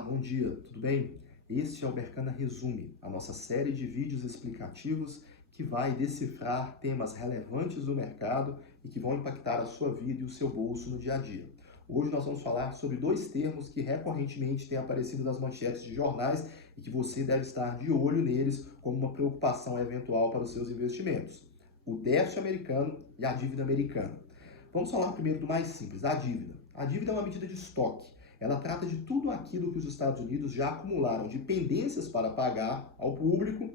Olá, bom dia, tudo bem? Este é o Bercana Resume, a nossa série de vídeos explicativos que vai decifrar temas relevantes do mercado e que vão impactar a sua vida e o seu bolso no dia a dia. Hoje nós vamos falar sobre dois termos que recorrentemente têm aparecido nas manchetes de jornais e que você deve estar de olho neles como uma preocupação eventual para os seus investimentos: o déficit americano e a dívida americana. Vamos falar primeiro do mais simples, a dívida. A dívida é uma medida de estoque. Ela trata de tudo aquilo que os Estados Unidos já acumularam de pendências para pagar ao público,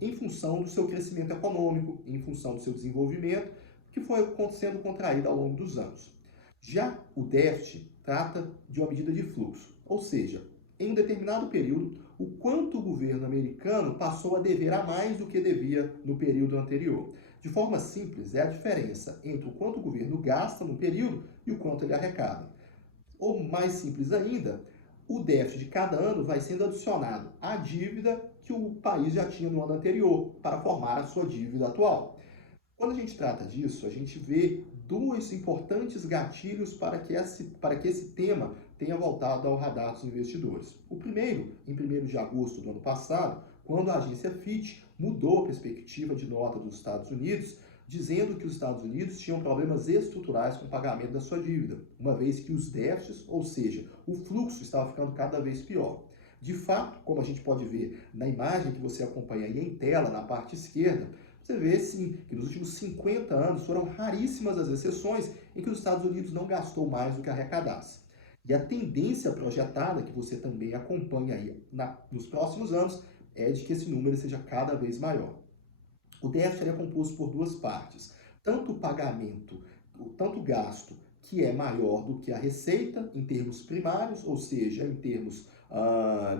em função do seu crescimento econômico, em função do seu desenvolvimento, que foi sendo contraído ao longo dos anos. Já o déficit trata de uma medida de fluxo, ou seja, em um determinado período, o quanto o governo americano passou a dever a mais do que devia no período anterior. De forma simples, é a diferença entre o quanto o governo gasta no período e o quanto ele arrecada. Ou mais simples ainda, o déficit de cada ano vai sendo adicionado à dívida que o país já tinha no ano anterior, para formar a sua dívida atual. Quando a gente trata disso, a gente vê dois importantes gatilhos para que esse tema tenha voltado ao radar dos investidores. O primeiro, em 1º de agosto do ano passado, quando a agência Fitch mudou a perspectiva de nota dos Estados Unidos, dizendo que os Estados Unidos tinham problemas estruturais com o pagamento da sua dívida, uma vez que os déficits, ou seja, o fluxo, estava ficando cada vez pior. De fato, como a gente pode ver na imagem que você acompanha aí em tela, na parte esquerda, você vê sim que nos últimos 50 anos foram raríssimas as exceções em que os Estados Unidos não gastou mais do que arrecadasse. E a tendência projetada, que você também acompanha aí nos próximos anos, é de que esse número seja cada vez maior. O déficit é composto por duas partes, tanto o pagamento, tanto o gasto, que é maior do que a receita em termos primários, ou seja, em termos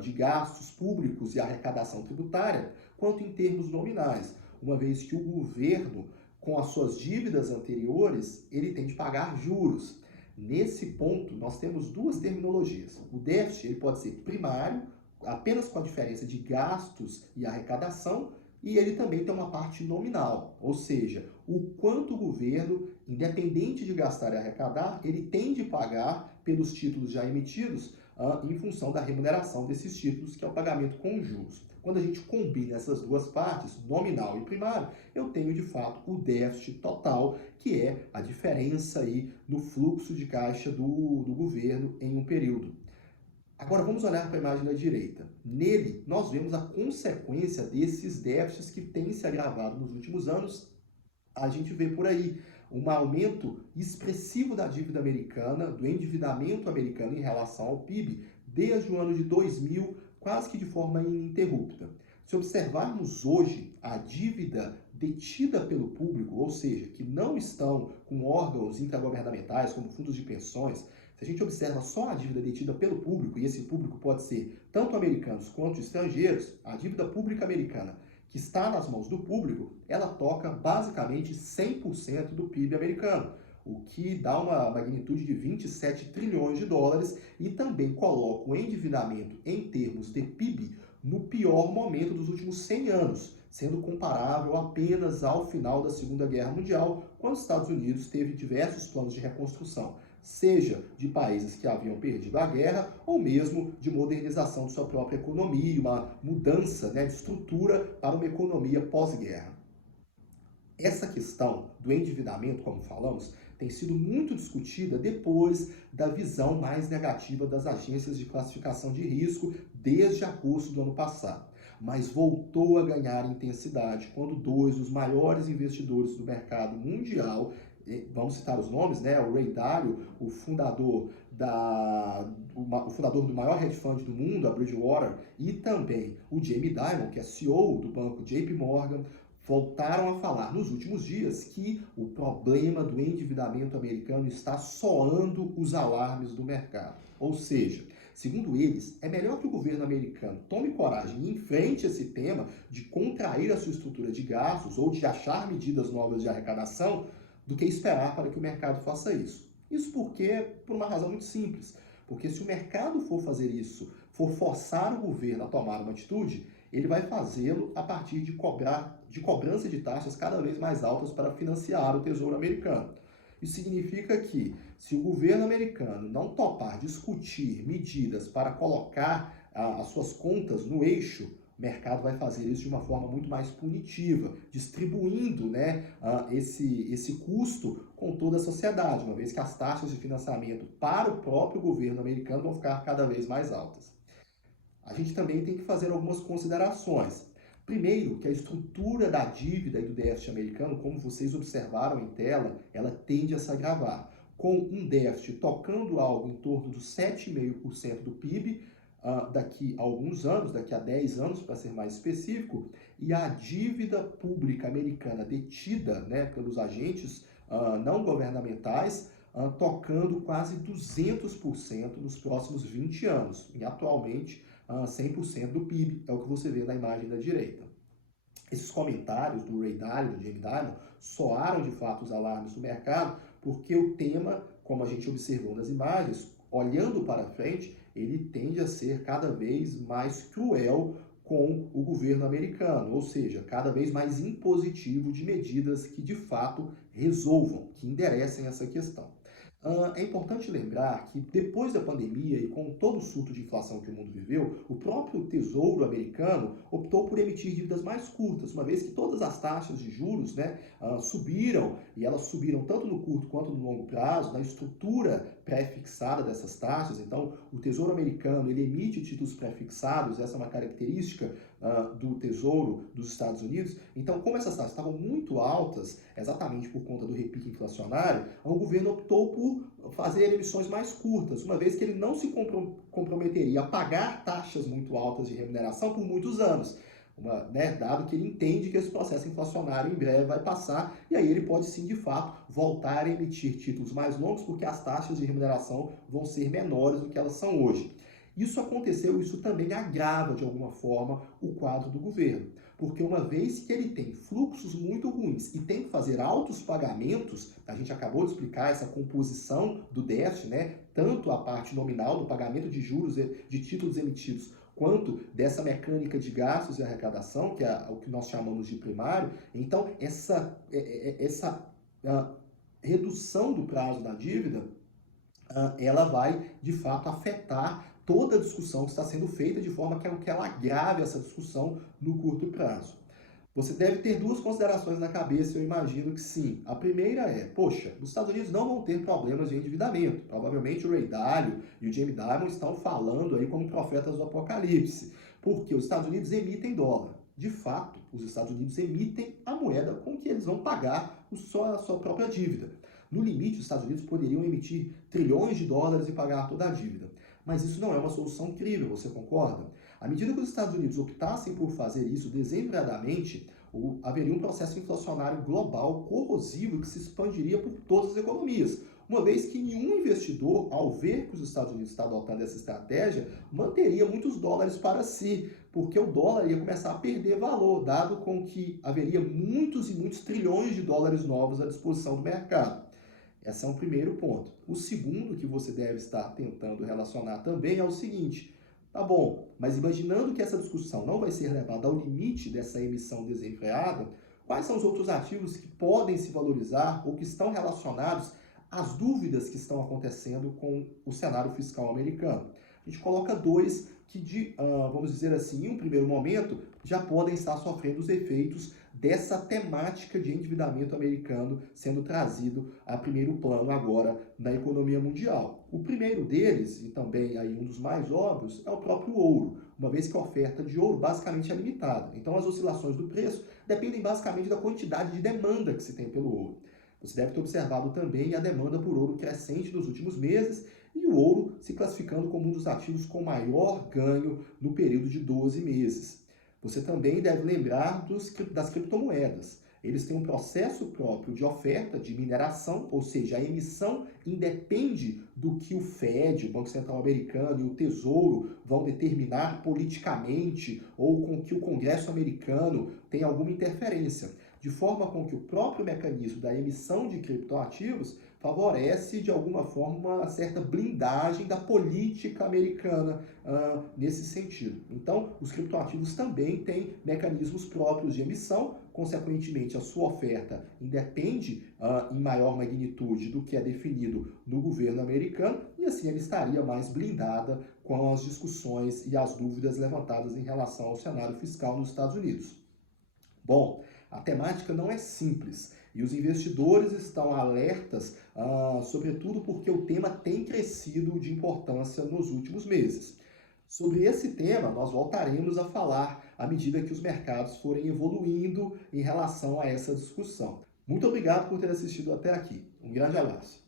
de gastos públicos e arrecadação tributária, quanto em termos nominais, uma vez que o governo, com as suas dívidas anteriores, ele tem de pagar juros. Nesse ponto, nós temos duas terminologias. O déficit ele pode ser primário, apenas com a diferença de gastos e arrecadação, e ele também tem uma parte nominal, ou seja, o quanto o governo, independente de gastar e arrecadar, ele tem de pagar pelos títulos já emitidos em função da remuneração desses títulos, que é o pagamento com juros. Quando a gente combina essas duas partes, nominal e primário, eu tenho de fato o déficit total, que é a diferença aí no fluxo de caixa do governo em um período. Agora vamos olhar para a imagem da direita. Nele, nós vemos a consequência desses déficits que têm se agravado nos últimos anos. A gente vê por aí um aumento expressivo da dívida americana, do endividamento americano em relação ao PIB, desde o ano de 2000, quase que de forma ininterrupta. Se observarmos hoje a dívida detida pelo público, ou seja, que não estão com órgãos intergovernamentais, como fundos de pensões, se a gente observa só a dívida detida pelo público, e esse público pode ser tanto americanos quanto estrangeiros, a dívida pública americana que está nas mãos do público, ela toca basicamente 100% do PIB americano, o que dá uma magnitude de 27 trilhões de dólares e também coloca o endividamento em termos de PIB no pior momento dos últimos 100 anos, sendo comparável apenas ao final da Segunda Guerra Mundial, quando os Estados Unidos teve diversos planos de reconstrução, seja de países que haviam perdido a guerra ou mesmo de modernização de sua própria economia, uma mudança de estrutura para uma economia pós-guerra. Essa questão do endividamento, como falamos, tem sido muito discutida depois da visão mais negativa das agências de classificação de risco desde agosto do ano passado, mas voltou a ganhar intensidade quando dois dos maiores investidores do mercado mundial, vamos citar os nomes, o Ray Dalio, o fundador do maior hedge fund do mundo, a Bridgewater, e também o Jamie Dimon, que é CEO do banco JP Morgan, voltaram a falar nos últimos dias que o problema do endividamento americano está soando os alarmes do mercado. Ou seja, segundo eles, é melhor que o governo americano tome coragem e enfrente esse tema de contrair a sua estrutura de gastos ou de achar medidas novas de arrecadação do que esperar para que o mercado faça isso. Isso por uma razão muito simples. Porque se o mercado for fazer isso, for forçar o governo a tomar uma atitude, ele vai fazê-lo a partir de cobrança de taxas cada vez mais altas para financiar o Tesouro Americano. Isso significa que, se o governo americano não topar discutir medidas para colocar as suas contas no eixo, o mercado vai fazer isso de uma forma muito mais punitiva, distribuindo, né, esse custo com toda a sociedade, uma vez que as taxas de financiamento para o próprio governo americano vão ficar cada vez mais altas. A gente também tem que fazer algumas considerações. Primeiro, que a estrutura da dívida e do déficit americano, como vocês observaram em tela, ela tende a se agravar, com um déficit tocando algo em torno dos 7,5% do PIB, daqui a alguns anos, daqui a 10 anos para ser mais específico, e a dívida pública americana detida, né, pelos agentes não governamentais, tocando quase 200% nos próximos 20 anos, e atualmente 100% do PIB, é o que você vê na imagem da direita. Esses comentários do Ray Dalio, do Jamie Dimon, soaram de fato os alarmes do mercado, porque o tema, como a gente observou nas imagens, olhando para frente, ele tende a ser cada vez mais cruel com o governo americano, ou seja, cada vez mais impositivo de medidas que de fato resolvam, que enderecem essa questão. É importante lembrar que depois da pandemia e com todo o surto de inflação que o mundo viveu, o próprio Tesouro americano optou por emitir dívidas mais curtas, uma vez que todas as taxas de juros, né, subiram, e elas subiram tanto no curto quanto no longo prazo, na estrutura pré-fixada dessas taxas. Então, o Tesouro americano ele emite títulos pré-fixados, essa é uma característica do Tesouro dos Estados Unidos. Então, como essas taxas estavam muito altas, exatamente por conta do repique inflacionário, o governo optou por fazer emissões mais curtas, uma vez que ele não se comprometeria a pagar taxas muito altas de remuneração por muitos anos. Dado que ele entende que esse processo inflacionário em breve vai passar, e aí ele pode sim, de fato, voltar a emitir títulos mais longos, porque as taxas de remuneração vão ser menores do que elas são hoje. Isso aconteceu, isso também agrava de alguma forma o quadro do governo, porque uma vez que ele tem fluxos muito ruins e tem que fazer altos pagamentos, a gente acabou de explicar essa composição do déficit, né? Tanto a parte nominal do pagamento de juros de títulos emitidos, quanto dessa mecânica de gastos e arrecadação, que é o que nós chamamos de primário. Então, essa redução do prazo da dívida, ela vai, de fato, afetar toda a discussão que está sendo feita, de forma que ela agrave essa discussão no curto prazo. Você deve ter duas considerações na cabeça, eu imagino que sim. A primeira é, poxa, os Estados Unidos não vão ter problemas de endividamento. Provavelmente o Ray Dalio e o Jamie Dimon estão falando aí como profetas do apocalipse, porque os Estados Unidos emitem dólar. De fato, os Estados Unidos emitem a moeda com que eles vão pagar a sua própria dívida. No limite, os Estados Unidos poderiam emitir trilhões de dólares e pagar toda a dívida. Mas isso não é uma solução crível, você concorda? À medida que os Estados Unidos optassem por fazer isso desenfreadamente, haveria um processo inflacionário global corrosivo que se expandiria por todas as economias, uma vez que nenhum investidor, ao ver que os Estados Unidos está adotando essa estratégia, manteria muitos dólares para si, porque o dólar ia começar a perder valor, dado com que haveria muitos e muitos trilhões de dólares novos à disposição do mercado. Esse é um primeiro ponto. O segundo que você deve estar tentando relacionar também é o seguinte: tá bom, mas imaginando que essa discussão não vai ser levada ao limite dessa emissão desenfreada, quais são os outros ativos que podem se valorizar ou que estão relacionados às dúvidas que estão acontecendo com o cenário fiscal americano? A gente coloca dois que, vamos dizer assim, em um primeiro momento, já podem estar sofrendo os efeitos dessa temática de endividamento americano sendo trazido a primeiro plano agora na economia mundial. O primeiro deles, e também aí um dos mais óbvios, é o próprio ouro, uma vez que a oferta de ouro basicamente é limitada. Então as oscilações do preço dependem basicamente da quantidade de demanda que se tem pelo ouro. Você deve ter observado também a demanda por ouro crescente nos últimos meses e o ouro se classificando como um dos ativos com maior ganho no período de 12 meses. Você também deve lembrar das criptomoedas. Eles têm um processo próprio de oferta de mineração, ou seja, a emissão independe do que o Fed, o Banco Central Americano e o Tesouro vão determinar politicamente ou com que o Congresso americano tem alguma interferência. de forma com que o próprio mecanismo da emissão de criptoativos favorece, de alguma forma, uma certa blindagem da política americana nesse sentido. Então, os criptoativos também têm mecanismos próprios de emissão, consequentemente, a sua oferta independe em maior magnitude do que é definido no governo americano, e assim ela estaria mais blindada com as discussões e as dúvidas levantadas em relação ao cenário fiscal nos Estados Unidos. Bom, a temática não é simples e os investidores estão alertas, sobretudo porque o tema tem crescido de importância nos últimos meses. Sobre esse tema, nós voltaremos a falar à medida que os mercados forem evoluindo em relação a essa discussão. Muito obrigado por ter assistido até aqui. Um grande abraço.